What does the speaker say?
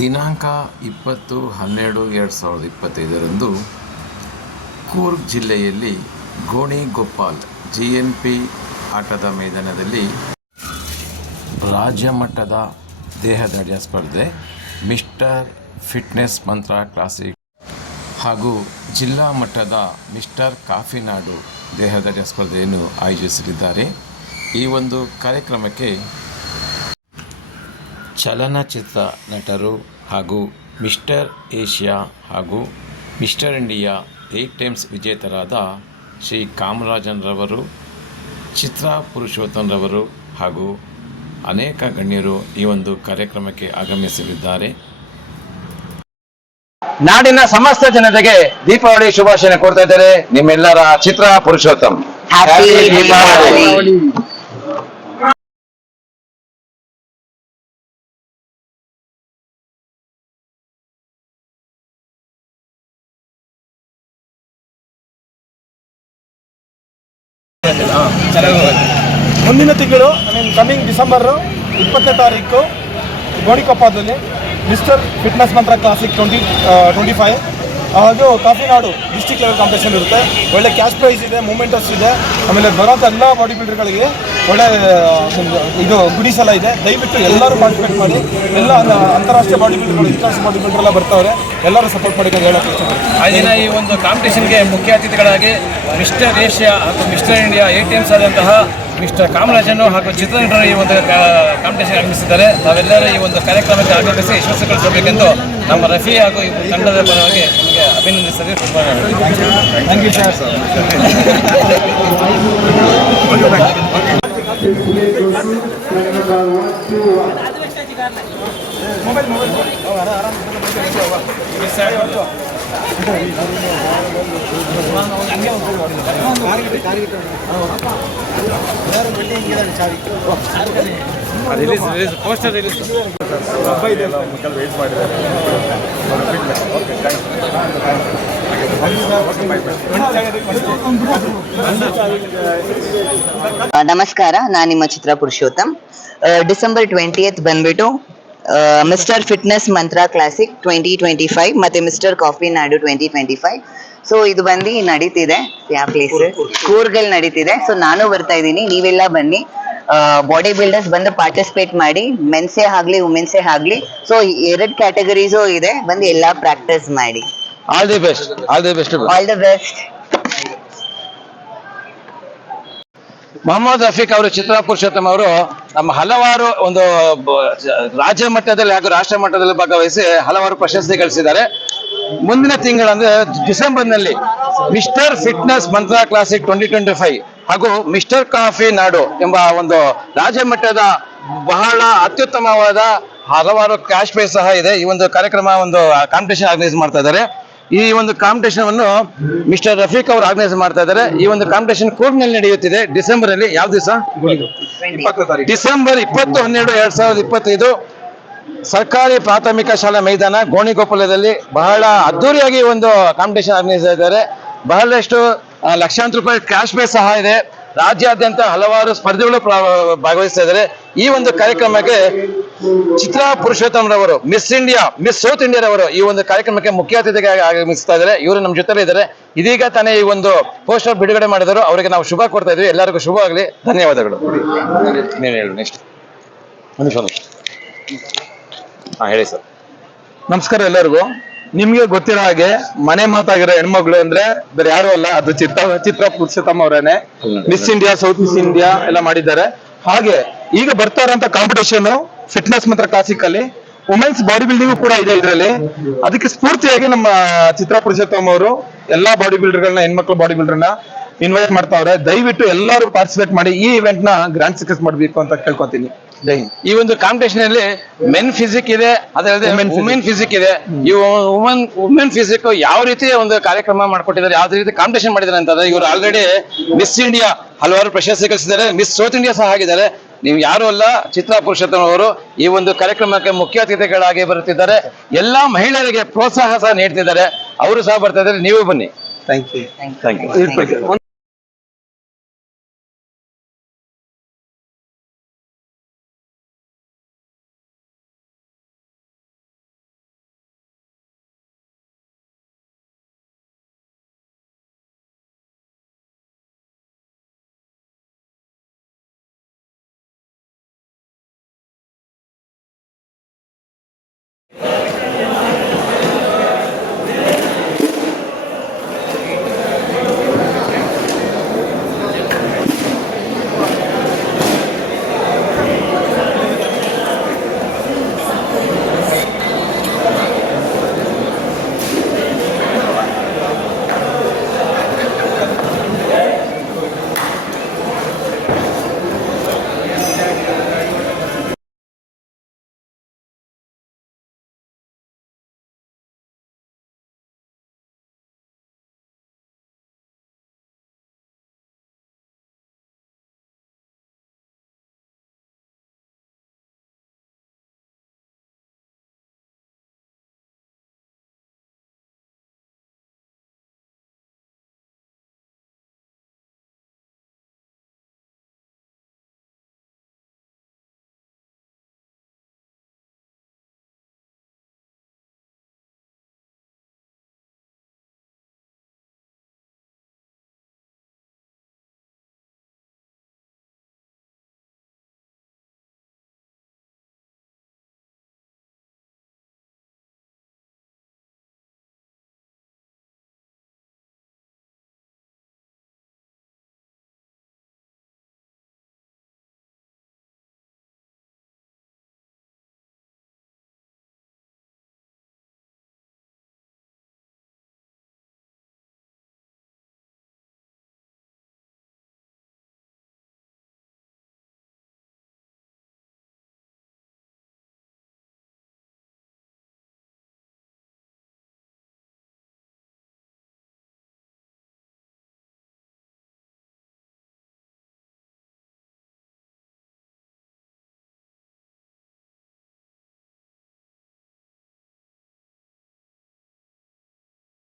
ದಿನಾಂಕ 20/12/2025 ಕೂರ್ಗ್ ಜಿಲ್ಲೆಯಲ್ಲಿ ಗೋಣಿಗೊಪ್ಪಲ್ GNP ಆಟದ ಮೈದಾನದಲ್ಲಿ ರಾಜ್ಯ ಮಟ್ಟದ ದೇಹದಾಢ್ಯ ಸ್ಪರ್ಧೆ ಮಿಸ್ಟರ್ ಫಿಟ್ನೆಸ್ ಮಂತ್ರ ಕ್ಲಾಸಿಕ್ ಹಾಗೂ ಜಿಲ್ಲಾ ಮಟ್ಟದ ಮಿಸ್ಟರ್ ಕಾಫಿನಾಡು ದೇಹದಾಢ್ಯ ಸ್ಪರ್ಧೆಯನ್ನು ಆಯೋಜಿಸಲಿದ್ದಾರೆ. ಈ ಒಂದು ಕಾರ್ಯಕ್ರಮಕ್ಕೆ ಚಲನಚಿತ್ರ ನಟರು ಹಾಗೂ ಮಿಸ್ಟರ್ ಏಷ್ಯಾ ಹಾಗೂ ಮಿಸ್ಟರ್ ಇಂಡಿಯಾ 8 ಟೈಮ್ಸ್ ವಿಜೇತರಾದ ಶ್ರೀ ಕಾಮರಾಜನ್ರವರು, ಚಿತ್ರಾ ಪುರುಷೋತ್ತಮ್ರವರು ಹಾಗೂ ಅನೇಕ ಗಣ್ಯರು ಈ ಒಂದು ಕಾರ್ಯಕ್ರಮಕ್ಕೆ ಆಗಮಿಸಲಿದ್ದಾರೆ. ನಾಡಿನ ಸಮಸ್ತ ಜನತೆಗೆ ದೀಪಾವಳಿ ಶುಭಾಶಯ ಕೋರ್ತಾ ಇದ್ದಾರೆ ನಿಮ್ಮೆಲ್ಲರ ಚಿತ್ರಾ ಪುರುಷೋತ್ತಮ್. ಹ್ಯಾಪಿ ದೀಪಾವಳಿ. ಮುಂದಿನ ತಿಂಗಳು ಕಮಿಂಗ್ ಡಿಸೆಂಬರ್ 20ನೇ ತಾರೀಕು ಗೋಣಿಕೊಪ್ಪದಲ್ಲಿ ಮಿಸ್ಟರ್ ಫಿಟ್ನೆಸ್ ಮಂತ್ರ ಕ್ಲಾಸಿಕ್ 2025 ಹಾಗೂ ಕಾಫಿನಾಡು ಡಿಸ್ಟಿಕ್ ಲೆವೆಲ್ ಕಾಂಪಿಟೇಷನ್ ಇರುತ್ತೆ. ಒಳ್ಳೆ ಕ್ಯಾಶ್ ಪ್ರೈಸ್ ಇದೆ, ಮೂಮೆಂಟಸ್ ಇದೆ. ಆಮೇಲೆ ಬರೋಂಥ ಎಲ್ಲ ಬಾಡಿ ಬಿಲ್ಡರ್ಗಳಿಗೆ ಒಳ್ಳೆ ಇದು ಗುಡೀಸ್ ಎಲ್ಲ ಇದೆ. ದಯವಿಟ್ಟು ಎಲ್ಲರೂ ಪಾರ್ಟಿಸಿಪೇಟ್ ಮಾಡಿ. ಎಲ್ಲ ಅಂತಾರಾಷ್ಟ್ರೀಯ ಬಾಡಿ ಬಿಲ್ಡರ್ಗಳು, ಇಂಟರ್ನ್ಯಾಷನಲ್ ಬಾಡಿ ಬಿಲ್ಡರ್ ಎಲ್ಲ ಬರ್ತಾವ್ರೆ. ಎಲ್ಲರೂ ಸಪೋರ್ಟ್ ಮಾಡಿ ಅಂತ ಹೇಳೋಕ್ಕೆ ಇಷ್ಟಪಡ್ತೀನಿ. ಆಗಿನ ಈ ಒಂದು ಕಾಂಪಿಟೇಷನ್ಗೆ ಮುಖ್ಯ ಅತಿಥಿಗಳಾಗಿ ಮಿಸ್ಟರ್ ಏಷ್ಯಾ ಹಾಗೂ ಮಿಸ್ಟರ್ ಇಂಡಿಯಾ 8 ಟೈಮ್ಸ್ ಆದಂತಹ ಮಿಸ್ಟರ್ ಕಾಮರಾಜನ್ನು ಹಾಗೂ ಚಿತ್ರನಟರು ಈ ಒಂದು ಕಾಂಪಿಟೇಷನ್ ಆಗಮಿಸಿದ್ದಾರೆ. ನಾವೆಲ್ಲರೂ ಈ ಒಂದು ಕಾರ್ಯಕ್ರಮಕ್ಕೆ ಆಗಮಿಸಿ ಯಶಸ್ವಿಗೊಳಿಸಬೇಕೆಂದು ನಮ್ಮ ರಫಿ ಹಾಗೂ ಈ ತಂಡದ ಪರವಾಗಿ ನಿಮಗೆ ಅಭಿನಂದಿಸಲು thank you sir. Poster release wait ಮಾಡಿದ್ದಾರೆ. ನಮಸ್ಕಾರ, ನಾನು ನಿಮ್ಮ ಚಿತ್ರಾ ಪುರುಷೋತ್ತಮ್. ಡಿಸೆಂಬರ್ 20th ಬಂದ್ಬಿಟ್ಟು ಮಿಸ್ಟರ್ ಫಿಟ್ನೆಸ್ ಮಂತ್ರ ಕ್ಲಾಸಿಕ್ 2025 ಮತ್ತೆ ಮಿಸ್ಟರ್ ಕಾಫಿನಾಡು 2025. ಸೊ ಇದು ಬಂದು ನಡೀತಿದೆ. ಯಾವ ಪ್ಲೇಸ್? ಕೂರ್ಗಲ್ಲಿ ನಡೀತಿದೆ. ಸೊ ನಾನು ಬರ್ತಾ ಇದ್ದೀನಿ, ನೀವೆಲ್ಲ ಬನ್ನಿ. ಬಾಡಿ ಬಿಲ್ಡರ್ಸ್ ಬಂದು ಪಾರ್ಟಿಸಿಪೇಟ್ ಮಾಡಿ, ಮೆನ್ಸೇ ಆಗ್ಲಿ ವುಮೆನ್ಸೇ ಆಗ್ಲಿ. ಸೊ 2 ಕ್ಯಾಟಗರೀಸು ಇದೆ, ಬಂದು ಎಲ್ಲ ಪ್ರಾಕ್ಟೀಸ್ ಮಾಡಿ. All the best. All the best. All the best. Mohammed Rafiq ಅವರು, ಚಿತ್ರಾ ಪುರುಷೋತ್ತಮ್ ಅವರು ನಮ್ಮ ಹಲವಾರು ಒಂದು ರಾಜ್ಯ ಮಟ್ಟದಲ್ಲಿ ಹಾಗೂ ರಾಷ್ಟ್ರ ಮಟ್ಟದಲ್ಲಿ ಭಾಗವಹಿಸಿ ಹಲವಾರು ಪ್ರಶಸ್ತಿ ಗಳಿಸಿದ್ದಾರೆ. ಮುಂದಿನ ತಿಂಗಳಂದ್ರೆ ಡಿಸೆಂಬರ್ನಲ್ಲಿ ಮಿಸ್ಟರ್ ಫಿಟ್ನೆಸ್ ಮಂತ್ರ ಕ್ಲಾಸಿಕ್ 2025 ಹಾಗೂ ಮಿಸ್ಟರ್ ಕಾಫಿ ನಾಡು ಎಂಬ ಒಂದು ರಾಜ್ಯ ಮಟ್ಟದ ಬಹಳ ಅತ್ಯುತ್ತಮವಾದ ಹಲವಾರು ಕ್ಯಾಶ್ ಪ್ರೈಸ್ ಸಹ ಇದೆ. ಈ ಒಂದು ಕಾರ್ಯಕ್ರಮ ಒಂದು ಕಾಂಪಿಟೇಷನ್ ಆರ್ಗನೈಸ್ ಮಾಡ್ತಾ ಇದ್ದಾರೆ. ಈ ಒಂದು ಕಾಂಪಿಟೇಷನ್ ಅನ್ನು ಮಿಸ್ಟರ್ ರಫೀಕ್ ಅವರು ಆರ್ಗನೈಸ್ ಮಾಡ್ತಾ ಇದ್ದಾರೆ. ಈ ಒಂದು ಕಾಂಪಿಟೇಷನ್ ಕೂರ್ಗ್ನಲ್ಲಿ ನಡೆಯುತ್ತಿದೆ ಡಿಸೆಂಬರ್ ಅಲ್ಲಿ. ಯಾವ ದಿವಸ? ಡಿಸೆಂಬರ್ 20/12/2025 ಸರ್ಕಾರಿ ಪ್ರಾಥಮಿಕ ಶಾಲಾ ಮೈದಾನ ಗೋಣಿಗೊಪ್ಪಲದಲ್ಲಿ ಬಹಳ ಅದ್ದೂರಿಯಾಗಿ ಒಂದು ಕಾಂಪಿಟೇಷನ್ ಆರ್ಗನೈಸ್ ಮಾಡಿದ್ದಾರೆ. ಬಹಳಷ್ಟು ಲಕ್ಷಾಂತರ ರೂಪಾಯಿ ಕ್ಯಾಶ್ ಪ್ರೈಸ್ ಸಹ ಇದೆ. ರಾಜ್ಯಾದ್ಯಂತ ಹಲವಾರು ಸ್ಪರ್ಧೆಗಳು ಭಾಗವಹಿಸ್ತಾ ಇದ್ದಾರೆ. ಈ ಒಂದು ಕಾರ್ಯಕ್ರಮಕ್ಕೆ ಚಿತ್ರಾ ಪುರುಷೋತ್ತಮ್ ರವರು, miss India, miss south India ರವರು ಈ ಒಂದು ಕಾರ್ಯಕ್ರಮಕ್ಕೆ ಮುಖ್ಯ ಅತಿಥಿಗಾಗಿ ಆಗಮಿಸ್ತಾ ಇದ್ದಾರೆ. ಇವರು ನಮ್ಮ ಜೊತೆ ಇದ್ದಾರೆ. ಇದೀಗ ತಾನೇ ಈ ಒಂದು ಪೋಸ್ಟರ್ ಬಿಡುಗಡೆ ಮಾಡಿದರು. ಅವರಿಗೆ ನಾವು ಶುಭ ಕೊಡ್ತಾ ಇದ್ವಿ. ಎಲ್ಲರಿಗೂ ಶುಭ ಆಗಲಿ. ಧನ್ಯವಾದಗಳು. ನೀವು ಹೇಳಿ ನೆಕ್ಸ್ಟ್. ಹೇಳಿ ಸರ್. ನಮಸ್ಕಾರ ಎಲ್ಲರಿಗೂ. ನಿಮ್ಗೆ ಗೊತ್ತಿರೋ ಹಾಗೆ ಮನೆ ಮಾತಾಗಿರೋ ಹೆಣ್ಮಗಳು ಅಂದ್ರೆ ಬೇರೆ ಯಾರು ಅಲ್ಲ, ಅದು ಚಿತ್ರಾ ಪುರುಷೋತ್ತಮ್ ಅವರೇನೆ. Miss India, south miss India ಎಲ್ಲ ಮಾಡಿದ್ದಾರೆ. ಹಾಗೆ ಈಗ ಬರ್ತಾ ಇರೋಂತ ಕಾಂಪಿಟೇಷನ್ ಫಿಟ್ನೆಸ್ ಮಂತ್ರ ಕ್ಲಾಸಿಕ್ ಅಲ್ಲಿ ವುಮೆನ್ಸ್ ಬಾಡಿ ಬಿಲ್ಡಿಂಗ್ ಕೂಡ ಇದೆ ಇದರಲ್ಲಿ. ಅದಕ್ಕೆ ಸ್ಫೂರ್ತಿಯಾಗಿ ನಮ್ಮ ಚಿತ್ರಾ ಪುರುಷೋತ್ತಮ್ ಅವರು ಎಲ್ಲಾ ಬಾಡಿ ಬಿಲ್ಡರ್ಗಳನ್ನ, ಹೆಣ್ಮಕ್ಳು ಬಾಡಿ ಬಿಲ್ಡರ್ನ ಇನ್ವೈಟ್ ಮಾಡ್ತಾವ್ರೆ. ದಯವಿಟ್ಟು ಎಲ್ಲರೂ ಪಾರ್ಟಿಸಿಪೇಟ್ ಮಾಡಿ ಈ ಇವೆಂಟ್ ನ ಗ್ರ್ಯಾಂಡ್ ಸಕ್ಸಸ್ ಮಾಡಬೇಕು ಅಂತ ಕೇಳ್ಕೊತೀನಿ. ಈ ಒಂದು ಕಾಂಪಿಟೇಷನ್ ಅಲ್ಲಿ ಮೆನ್ ಫಿಸಿಕ್ ಇದೆ, ಅದಲ್ಲದೆ ವುಮೆನ್ ಫಿಸಿಕ್ ಇದೆ. ಈ ವುಮೆನ್ ಫಿಸಿಕ್ ಯಾವ ರೀತಿ ಒಂದು ಕಾರ್ಯಕ್ರಮ ಮಾಡ್ಕೊಟ್ಟಿದ್ದಾರೆ, ಯಾವ ರೀತಿ ಕಾಂಪಿಟೇಷನ್ ಮಾಡಿದ್ದಾರೆ ಅಂತಂದ್ರೆ, ಇವರು ಆಲ್ರೆಡಿ ಮಿಸ್ ಇಂಡಿಯಾ ಹಲವಾರು ಪ್ರಶಸ್ತಿ ಗಳಿಸಿದ್ದಾರೆ, ಮಿಸ್ ಸೌತ್ ಇಂಡಿಯಾ ಸಹ ಆಗಿದ್ದಾರೆ. ನೀವು ಯಾರು ಅಲ್ಲ, ಚಿತ್ರಾ ಪುರುಷೋತ್ತಮ್ ಅವರು ಈ ಒಂದು ಕಾರ್ಯಕ್ರಮಕ್ಕೆ ಮುಖ್ಯ ಅತಿಥಿಗಳಾಗಿ ಬರುತ್ತಿದ್ದಾರೆ. ಎಲ್ಲಾ ಮಹಿಳೆಯರಿಗೆ ಪ್ರೋತ್ಸಾಹ ಸಹ ನೀಡ್ತಿದ್ದಾರೆ. ಅವರು ಸಹ ಬರ್ತಾ ಇದ್ದಾರೆ. ನೀವು ಬನ್ನಿ. Thank you.